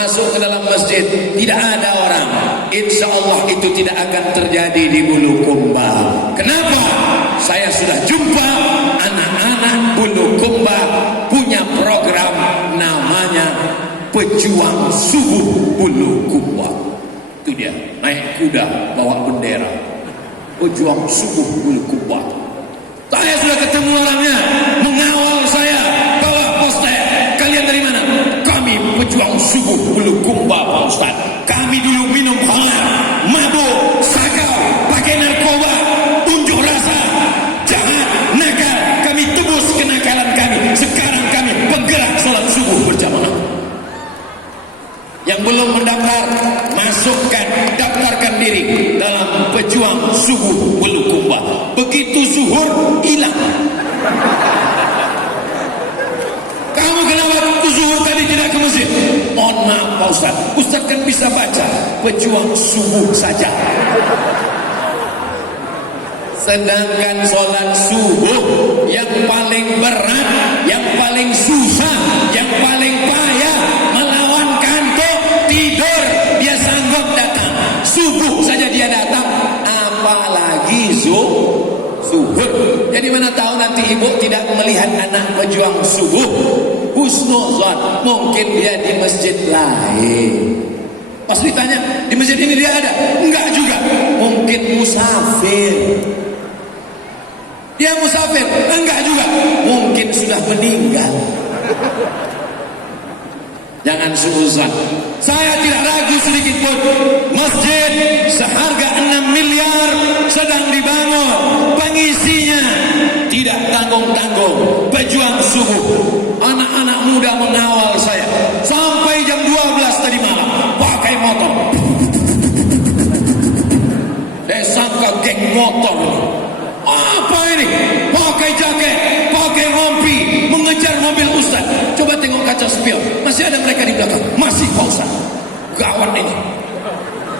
masuk ke dalam masjid, tidak ada orang, insya Allah itu tidak akan terjadi di Bulukumba. Kenapa? Saya sudah jumpa anak-anak Bulukumba punya program namanya Pejuang Subuh Bulukumba. Itu dia, naik kuda bawa bendera, Pejuang Subuh Bulukumba. Saya sudah ketemu orangnya, mengawal saya, bawa poster. Kalian dari mana? Kami Pejuang Subuh Bulukumba, Pak Ustaz. Kami dulu minum khamar, mabuk, sakau, pakai narkoba, unjuk rasa, jahat, nakal. Kami tebus kenakalan kami. Sekarang kami penggerak salat subuh berjamaah. Yang belum mendaftar, masukkan, daftarkan diri dalam Pejuang Subuh Bulukumba. Begitu zuhur, hilang. Kamu kenapa zuhur tadi tidak ke masjid? Mohon maaf Pak Ustaz, Ustaz kan bisa baca Pejuang Subuh saja. Sedangkan sholat subuh yang paling berat, yang paling susah, yang paling payah, melawan kantuk, tidur, dia sanggup datang. Subuh saja dia datang, apalagi zuhur. Jadi mana tahu nanti ibu tidak melihat anak pejuang subuh, husnuzon, mungkin dia di masjid lain. Pas ditanya, di masjid ini dia ada? Enggak juga, mungkin musafir. Dia musafir? Enggak juga, mungkin sudah meninggal. Jangan suuzon. Saya tidak ragu sedikit pun, masjid seharga 6 miliar sedang dibangun, pengisinya tidak tanggung-tanggung. Pejuang subuh, anak-anak muda mengawal saya sampai jam 12 tadi malam, pakai motor. Saya sangka geng motor. Apa ini? Pakai jaket, pakai rompi, mengejar mobil Ustaz. Coba tengok kaca spion, masih ada mereka di belakang. Masih Pak Ustaz. Gawat ini.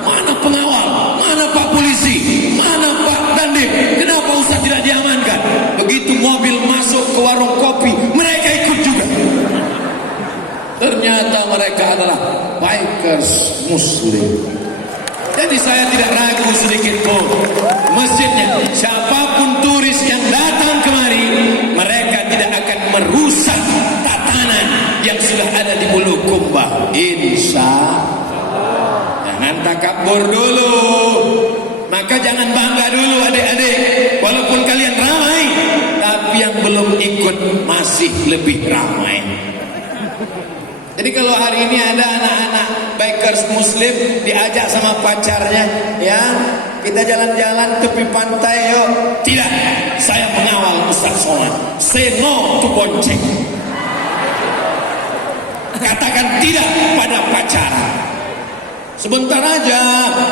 Mana pengawal? Mana Pak polisi? Mana Pak Dandim? Kenapa Ustaz tidak diamankan? Begitu mobil masuk ke warung kopi, mereka ikut juga. Ternyata mereka adalah bikers Muslim. Jadi saya tidak ragu sedikit pun, masjidnya, siapapun turis yang datang kemari, mereka tidak akan merusak tatanan yang sudah ada di Bulukumba. Insya Allah. Jangan takabur dulu, maka jangan bangga dulu adik-adik. Walaupun kalian ramai, tapi yang belum ikut masih lebih ramai. Jadi kalau hari ini ada anak-anak bikers Muslim diajak sama pacarnya, ya kita jalan-jalan tepi pantai yuk. Tidak, saya mengawal Ustaz Somad. Say no to bonceng. Katakan tidak pada pacaran. Sebentar aja,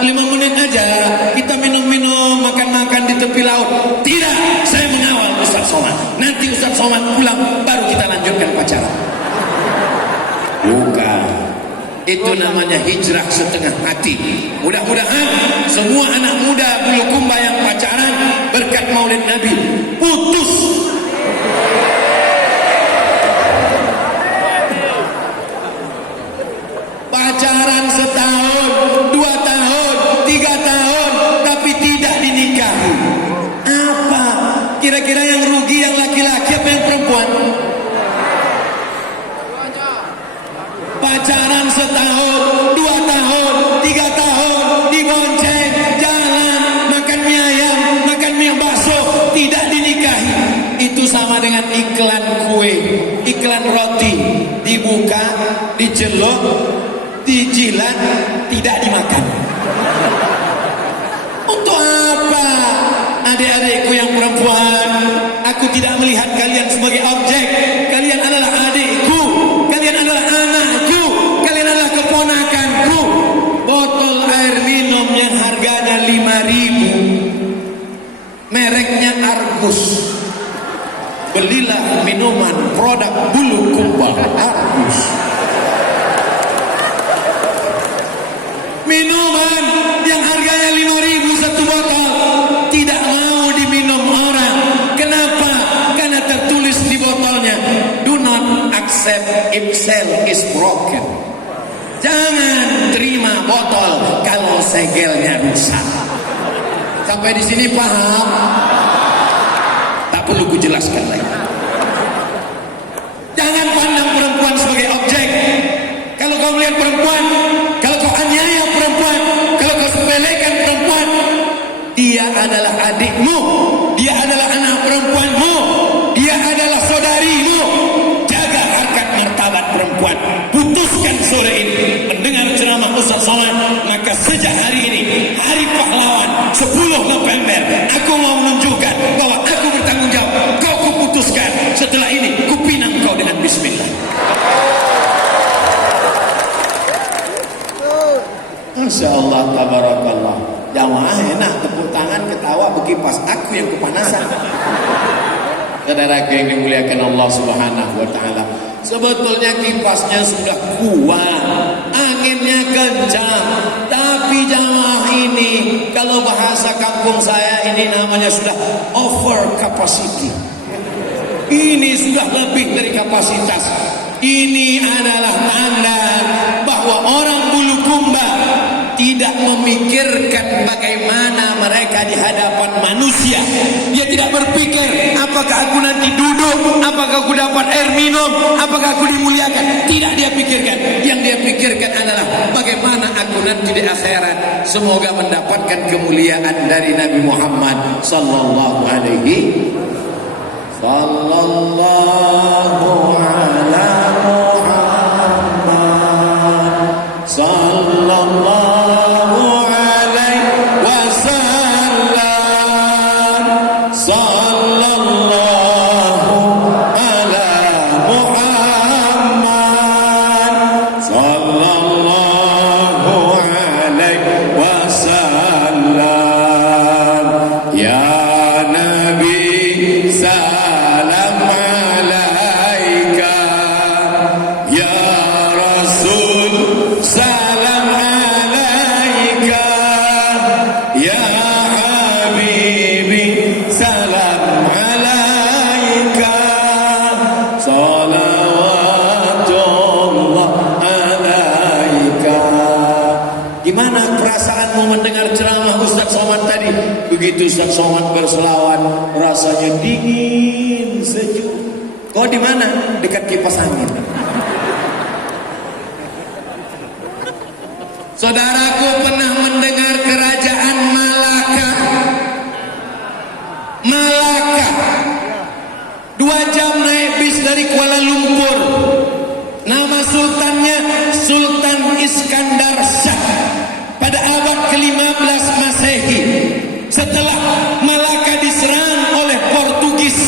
5 menit aja, kita minum-minum, makan-makan di tepi laut. Tidak, saya mengawal Ustaz Somad. Nanti Ustaz Somad pulang, baru kita lanjutkan pacaran. Bukan, itu namanya hijrah setengah hati. Mudah-mudahan semua anak muda Bulukumba yang pacaran berkat Maulid Nabi putus. Pacaran setahun, 2 tahun, 3 tahun, tapi tidak dinikahi. Apa? Kira-kira yang rugi yang laki-laki apa yang perempuan? Pacaran setahun, 2 tahun, 3 tahun, dibonceng, jalan, makan mie ayam, makan mie bakso, tidak dinikahi. Itu sama dengan iklan kue, iklan roti, dibuka, diceluk, dijilat, tidak dimakan. Untuk apa? Adik-adikku yang perempuan, aku tidak melihat kalian sebagai objek. Kalian adalah adikku, kalian adalah anakku, kalian adalah keponakanku. Botol air minum yang harganya 5.000, mereknya Argus. Belilah minuman produk Bulukumba Argus. Minuman yang harganya 5.000 satu botol tidak mau diminum orang. Kenapa? Karena tertulis di botolnya, do not accept if cell is broken. Jangan terima botol kalau segelnya rusak. Sampai di sini paham? Tak perlu kujelaskan lagi. Jangan pandang perempuan sebagai objek. Kalau kau melihat perempuan, kalau kau aniaya perempuan, kalau kau sepelekan perempuan, dia adalah adikmu, dia adalah anak perempuanmu, dia adalah saudarimu. Jaga harkat martabat perempuan. Putuskan sore ini mendengar ceramah Ustaz Somad, maka sejak hari ini, hari pahlawan 10 November, aku mau menunjukkan bahwa aku bertanggung jawab. Kau kuputuskan, setelah ini kupinang kau dengan bismillah. Masya Allah, tabarakallah. Jamaah enak, tepuk tangan, ketawa, berkipas. Aku yang kepanasan. Saudara yang dimuliakan Allah Subhanahu wa Ta'ala, sebetulnya kipasnya sudah kuat, anginnya kencang, tapi jamaah ini, kalau bahasa kampung saya ini namanya sudah over capacity. Ini sudah lebih dari kapasitas. Ini adalah tanda bahwa orang Bulukumba tidak memikirkan bagaimana mereka di hadapan manusia. Dia tidak berpikir apakah aku nanti duduk, apakah aku dapat air minum, apakah aku dimuliakan. Tidak dia pikirkan. Yang dia pikirkan adalah bagaimana aku nanti di akhirat semoga mendapatkan kemuliaan dari Nabi Muhammad sallallahu alaihi sallallahu ala Muhammad sallallahu alaihi wasallam sallallahu ala Muhammad sallallahu alaihi wasallam. Ya Nabi salam alaika, ya Rasul salam alaika, ya Habibi salam alaika, salawatullah alaika. Gimana perasaanmu mendengar ceramah Ustaz Somad tadi? Begitu Ustaz Somad berselawat, rasanya dingin, sejuk. Kau di mana? Dekat kipas angin. Saudaraku pernah mendengar kerajaan Malaka. Malaka. 2 jam naik bis dari Kuala Lumpur. Nama sultannya Sultan Iskandar Shah pada abad ke-15 Masehi. Setelah Malaka diserang oleh Portugis,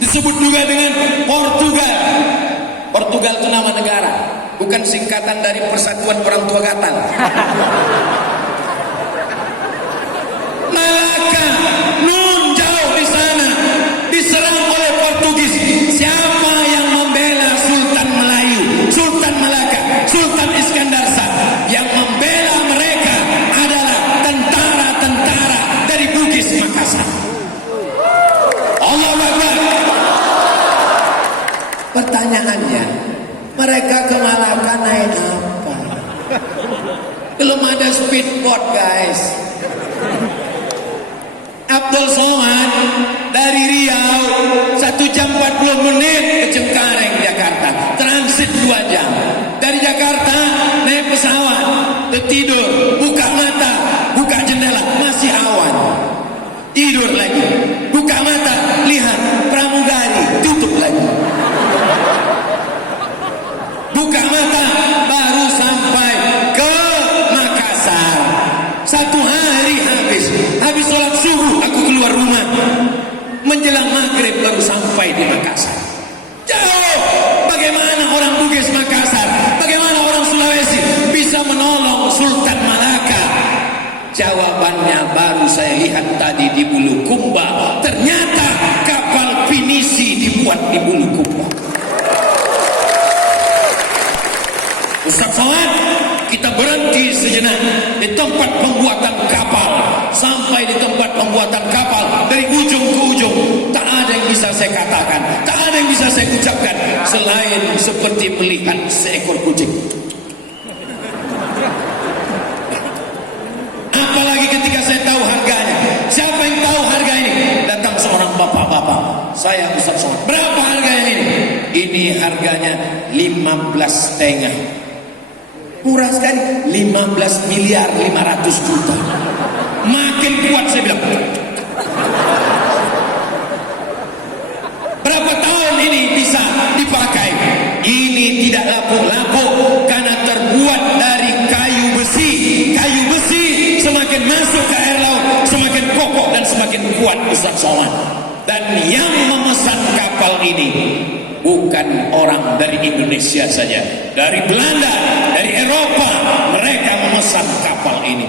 disebut juga dengan Portugal. Portugal itu nama negara, bukan singkatan dari Persatuan Orang Tua Gatal. Malaka, nun jauh di sana, diserang oleh Portugis. Siapa yang membela Sultan Melayu, Sultan Malaka, Sultan Iskandar Shah? Yang membela mereka adalah tentara-tentara dari Bugis Makassar. Allahu Akbar. Pertanyaannya, mereka ke Malaka naik apa? Belum ada speedboat, guys. Abdul Somad dari Riau 1 jam 40 menit ke Cengkareng, Jakarta. Transit 2 jam. Dari Jakarta naik pesawat, tertidur, buka mata, buka jendela, masih awan. Tidur lagi, buka mata, lihat pramugari, tutup lagi. Buka mata, baru sampai ke Makassar. 1 hari habis sholat subuh aku keluar rumah, menjelang maghrib baru sampai di Makassar. Jauh. Bagaimana orang Bugis Makassar, bagaimana orang Sulawesi bisa menolong Sultan Malaka? Jawabannya baru saya lihat tadi di Bulukumba. Ternyata kapal pinisi dibuat di Bulukumba. Ustaz Somad, kita berhenti sejenak di tempat pembuatan kapal. Sampai di tempat pembuatan kapal, dari ujung ke ujung, tak ada yang bisa saya katakan, tak ada yang bisa saya ucapkan selain seperti melihat seekor kucing. saya Ustaz Somad. Berapa harganya ini? Ini harganya 15,5. Murah sekali, 15 miliar 500 juta. Makin kuat saya bilang. Berapa tahun ini bisa dipakai? Ini tidak lapuk-lapuk karena terbuat dari kayu besi. Kayu besi semakin masuk ke air laut semakin kokoh dan semakin kuat Ustaz Somad. Dan yang memesan kapal ini bukan orang dari Indonesia saja, dari Belanda, dari Eropa, mereka memesan kapal ini.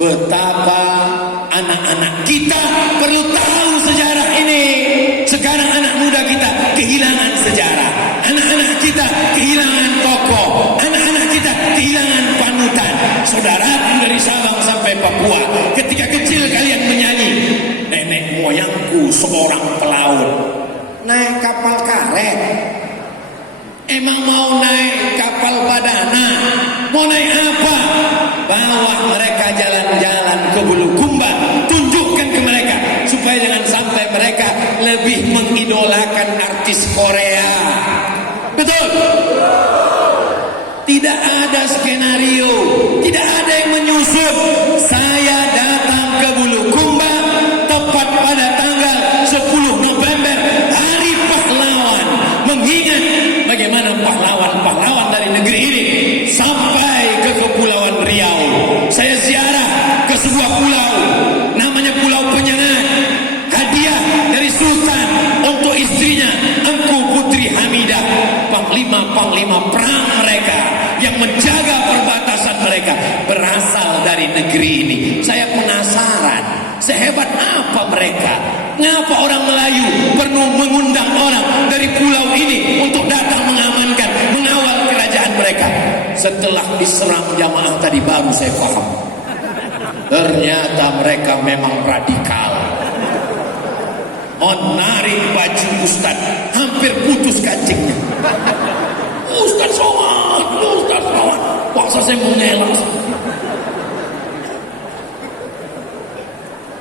Betapa anak-anak kita perlu tahu sejarah ini. Sekarang anak muda kita kehilangan sejarah, anak-anak kita kehilangan tokoh, anak-anak kita kehilangan panutan. Saudara dari Sabang sampai Papua, ketika kecil kalian menyanyi, nenek moyangku seorang pelaut, naik kapal karet. Emang mau naik kapal badana? Mau naik apa? Bawa mereka jalan-jalan ke Bulukumba, tunjukkan ke mereka supaya jangan sampai mereka lebih mengidolakan artis Korea. Betul? Tidak ada skenario, tidak ada yang menyusun. Saya datang ke Bulukumba tepat pada tanggal 10 November, Hari Pahlawan, mengingat bagaimana pahlawan-pahlawan dari negeri ini sampai ke Kepulauan Riau. Saya ziarah ke sebuah pulau, namanya Pulau Penyengat. Hadiah dari Sultan untuk istrinya, Engku Putri Hamidah. Panglima-panglima perang mereka yang menjaga perbatasan mereka berasal dari negeri ini. Saya penasaran, sehebat apa mereka? Ngapa orang Melayu perlu mengundang orang dari pulau ini untuk datang mengamankan, mengawal kerajaan mereka? Setelah diserang jamaah tadi baru saya paham. Ternyata mereka memang radikal. Menarik baju Ustaz, hampir putus kancingnya. Ustaz Somad, Ustaz Somad, paksa saya mengelak.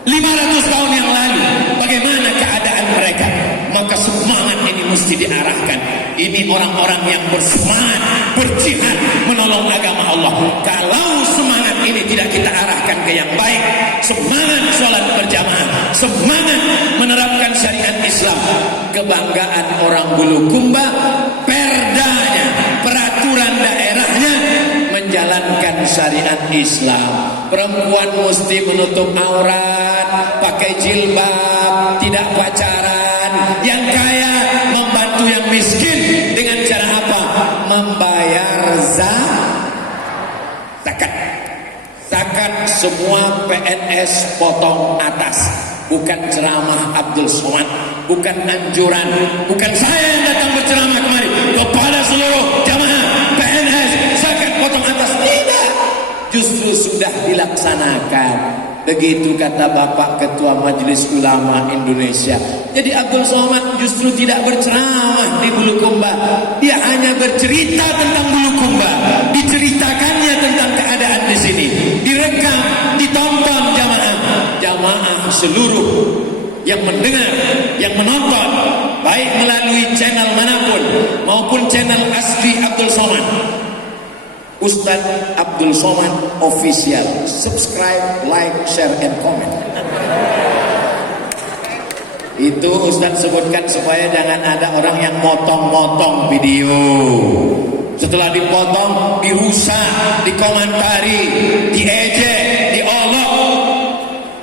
500 tahun yang lalu, bagaimana keadaan mereka? Maka semangat ini mesti diarahkan. Ini orang-orang yang bersemangat, berjihad, menolong agama Allah. Kalau semangat ini tidak kita arahkan ke yang baik, semangat sholat berjamaah, semangat menerapkan syariat Islam, kebanggaan orang Bulukumba, perdanya, peraturan daerahnya menjalankan syariat Islam. Perempuan mesti menutup aurat, pakai jilbab, tidak pacaran. Yang kaya membantu yang miskin dengan cara apa? Membayar zakat. Zakat semua PNS potong atas. Bukan ceramah Abdul Somad, bukan anjuran, bukan saya yang datang berceramah kemari kepada seluruh jamaah PNS zakat potong atas. Tidak, justru sudah dilaksanakan. Begitu kata Bapak Ketua Majelis Ulama Indonesia. Jadi Abdul Somad justru tidak berceramah di Bulukumba. Dia hanya bercerita tentang Bulukumba. Diceritakannya tentang keadaan di sini. Direkam, ditonton jamaah seluruh yang mendengar, yang menonton, baik melalui channel manapun maupun channel asli Abdul Somad. Ustadz Abdul Somad Official. Subscribe, like, share, and comment. Itu Ustadz sebutkan supaya jangan ada orang yang motong-motong video. Setelah dipotong, dirusak, dikomentari, diejek, diolok.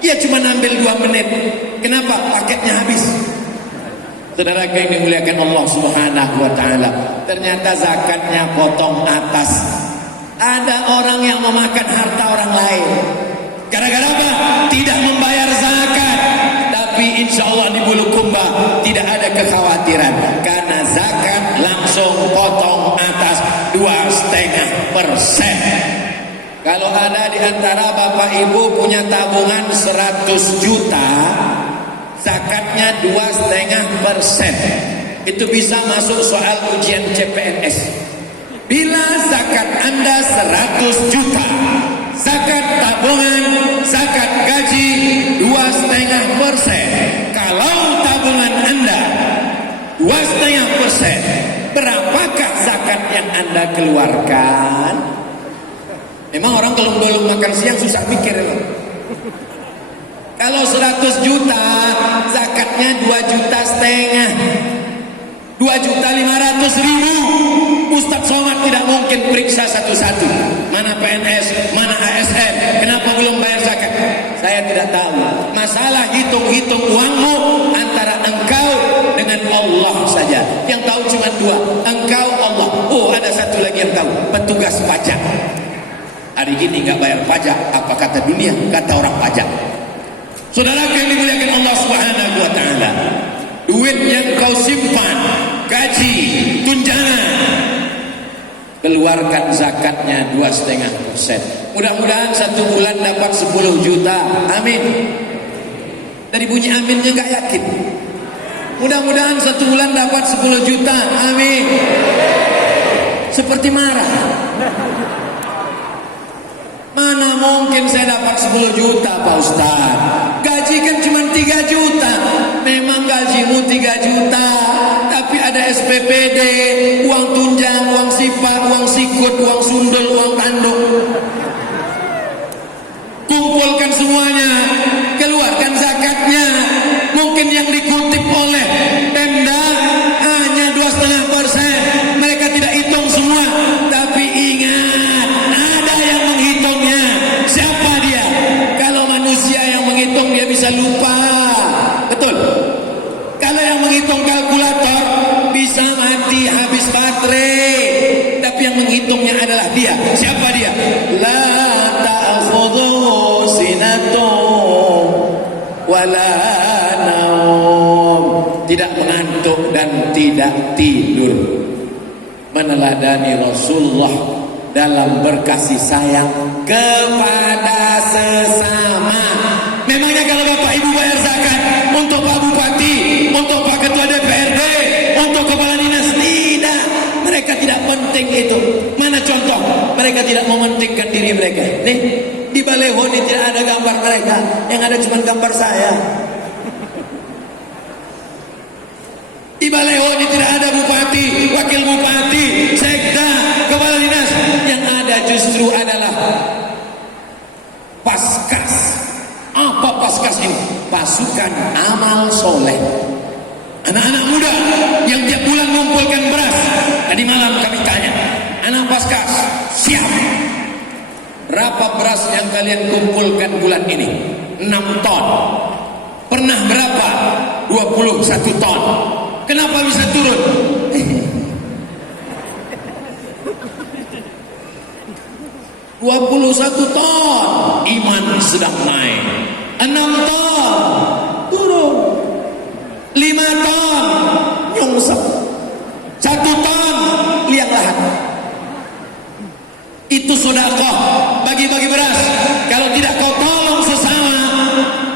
Ya cuma ambil 2 menit. Kenapa? Paketnya habis. Saudara yang dimuliakan Allah Subhanahu wa ta'ala, ternyata zakatnya potong atas. Ada orang yang memakan harta orang lain. Gara-gara apa? Tidak membayar zakat. Tapi insya Allah di Bulukumba tidak ada kekhawatiran, karena zakat langsung potong atas 2,5%. Kalau ada di antara Bapak Ibu punya tabungan 100 juta, zakatnya 2,5%. Itu bisa masuk soal ujian CPNS. Bila zakat Anda 100 juta, zakat tabungan, zakat gaji 2,5%. Kalau tabungan Anda 2,5%. Berapakah zakat yang Anda keluarkan? Memang orang kalau belum makan siang susah mikir loh. Kalau 100 juta, zakatnya 2,5 juta. 2.500.000. Ustadz Somad tidak mungkin periksa satu-satu. Mana PNS, mana ASN, kenapa belum bayar zakat? Saya tidak tahu. Masalah hitung-hitung uangmu antara engkau dengan Allah saja. Yang tahu cuma dua, engkau, Allah. Oh, ada satu lagi yang tahu, petugas pajak. Hari ini nggak bayar pajak, apa kata dunia? Kata orang pajak. Saudara yang dimuliakan Allah Subhanahu wa taala, duit yang kau simpan, gaji, tunjangan, keluarkan zakatnya 2,5%. Mudah-mudahan 1 bulan dapat 10 juta. Amin. Dari bunyi aminnya nggak yakin. Mudah-mudahan 1 bulan dapat 10 juta. Amin. Seperti marah. Mana mungkin saya dapat 10 juta Pak Ustaz? Gaji kan cuma 3 juta. Memang gajimu 3 juta, tapi ada SPPD, uang tunjang, uang sipar, uang sikut, uang sundul, uang tanduk. Kumpulkan semuanya, keluarkan zakatnya. Mungkin yang dikutip oleh Pemda hanya 2,5%. Mereka tidak hitung semua, tapi ingat, ada yang menghitungnya. Siapa dia? Kalau manusia yang menghitung dia bisa lupa. Betul. Kalau yang menghitung kalkulator bisa mati habis baterai. Tapi yang menghitungnya adalah dia. Siapa dia? La ta'khudhuhu sinatun wala naum. Tidak mengantuk dan tidak tidur. Meneladani Rasulullah dalam berkasih sayang kepada sesama. Memangnya kalau Bapak Ibu bayar zakat untuk Pak Bupati, untuk Pak Ketua DPRD, untuk Kepala Dinas? Tidak. Mereka tidak penting itu. Mana contoh? Mereka tidak mementingkan diri mereka. Nih, di baleho ini tidak ada gambar mereka. Yang ada cuma gambar saya. Di baleho ini tidak ada bupati, wakil bupati, sekda, kepala dinas. Yang ada justru adalah paskas. Apa paskas ini? Pasukan amal soleh. Anak-anak muda yang tiap bulan mengumpulkan beras. Tadi malam kami tanya, anak paskas siap? Berapa beras yang kalian kumpulkan bulan ini? 6 ton. Pernah berapa? 21 ton. Kenapa bisa turun? 21 ton. Iman sedang naik. 6 ton turun. 5 ton nyungsep. 1 ton liang lahat. Itu sedekah, bagi-bagi beras. Kalau tidak kau tolong sesama,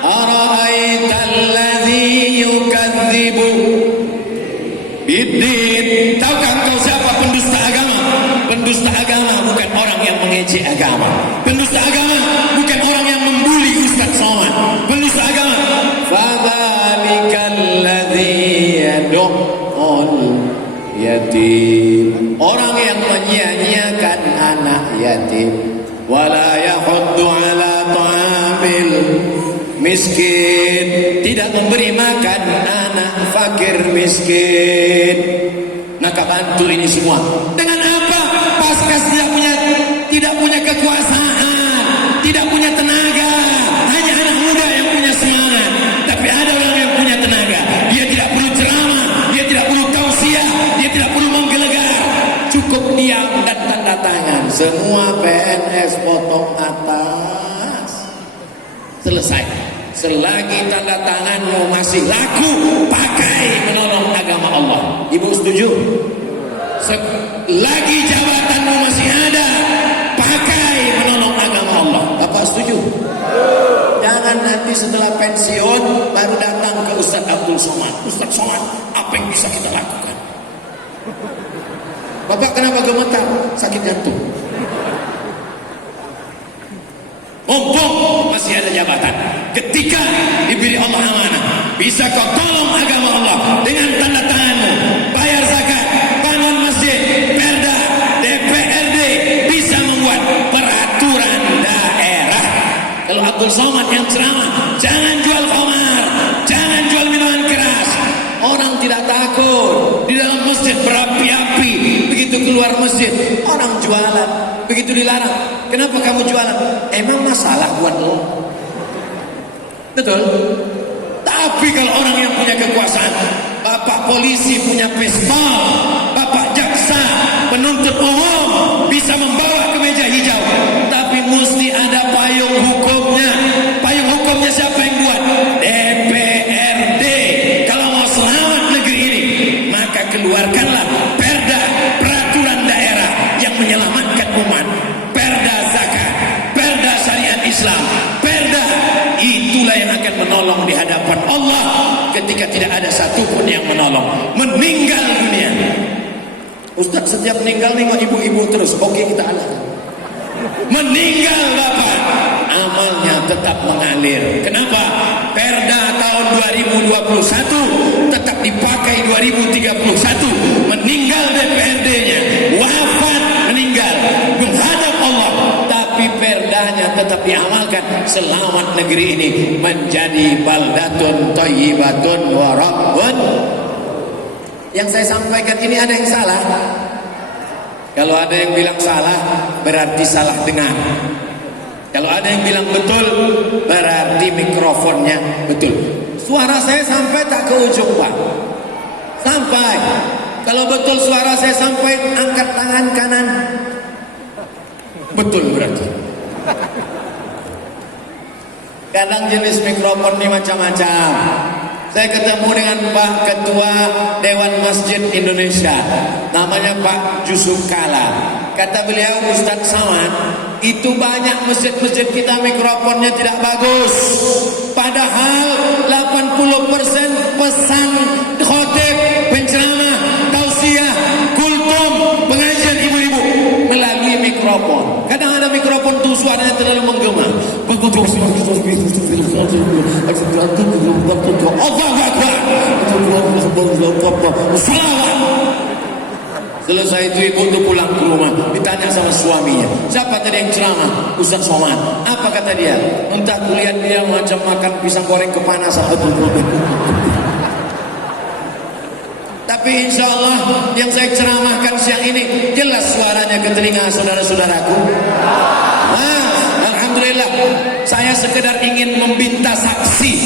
ara'aital ladzi yukadzibu biddin. Tahukah engkau siapa pendusta agama? Pendusta agama bukan orang yang mengejek agama. Pendusta agama bukan orang yang membuli Ustaz Somad. Pendusta agama, fadzalikal ladzi yad'ul yatim. Orang yang menyia-nyiakan anak yatim. Wala yahuddu ala ta'amil miskin. Tidak memberi makan anak fakir miskin. Maka bantu ini semua. Dengan apa? Paskas tidak punya kekuasaan, tidak punya tenaga. Hanya anak muda yang punya semangat. Tapi ada orang yang punya tenaga. Dia tidak perlu ceramah, dia tidak perlu tausiah, dia tidak perlu menggelegar. Cukup diam dan tanda tangan. Semua PNS potong atas. Selesai. Selagi tanda tanganmu masih laku, pakai menolong agama Allah. Ibu setuju? Selagi jabatanmu masih ada, pakai menolong agama Allah. Bapak setuju? Jangan nanti setelah pensiun baru datang ke Ustaz Abdul Somad. Ustaz Somad, apa yang bisa kita lakukan? Bapak kenapa gemetar? Sakit jantung. Mumpung masih ada jabatan, ketika diberi Allah amanah, bisa kau tolong agama Allah dengan tanda tanganmu, begitu dilarang, kenapa kamu jualan? Emang masalah buat lo? Betul. Tapi kalau orang yang punya kekuasaan, bapak polisi punya pistol, bapak jaksa, penuntut umum bisa membawa ke meja hijau, tapi mesti ada payung hukumnya. Payung hukumnya siapa yang buat? DPRD. Kalau mau selamat negeri ini, maka keluarkanlah perda peraturan daerah yang menyelamatkan umat, perda zakat, perda syariat Islam, perda. Itulah yang akan menolong di hadapan Allah ketika tidak ada satupun yang menolong. Meninggal dunia. Ustaz setiap meninggal nengok ibu-ibu terus. Oke, kita alahkan. Meninggal bapak, amalnya tetap mengalir. Kenapa? Perda tahun 2021 tetap dipakai 2031. Meninggal DPRD-nya, wafat meninggal menghadap Allah, tapi perdanya tetap diamalkan. Selamat negeri ini menjadi baldatun thayyibatun wa rabbun. Yang saya sampaikan ini ada yang salah? Kalau ada yang bilang salah, berarti salah dengar. Kalau ada yang bilang betul, berarti mikrofonnya betul. Suara saya sampai tak ke ujung, Pak? Sampai. Kalau betul suara saya sampai, angkat tangan kanan. Betul berarti. Kadang jenis mikrofon ini macam-macam. Saya ketemu dengan Pak Ketua Dewan Masjid Indonesia, namanya Pak Yusuf Kala. Kata beliau, Ustadz Samad, itu banyak masjid-masjid kita mikrofonnya tidak bagus. Padahal 80% pesan khotib, penceramah, tausiah, kultum, pengajian ibu-ibu melalui mikrofon. Kadang ada mikrofon tuh suaranya terlalu menggema. Selesai itu ibu tuh pulang ke rumah, ditanya sama suaminya, siapa tadi yang ceramah? Ustaz Somad. Apa kata dia? Entah, kulihat dia macam makan pisang goreng kepanasan. Tapi insya Allah yang saya ceramahkan siang ini jelas suaranya ke telinga saudara-saudaraku. Alhamdulillah. Saya sekedar ingin meminta saksi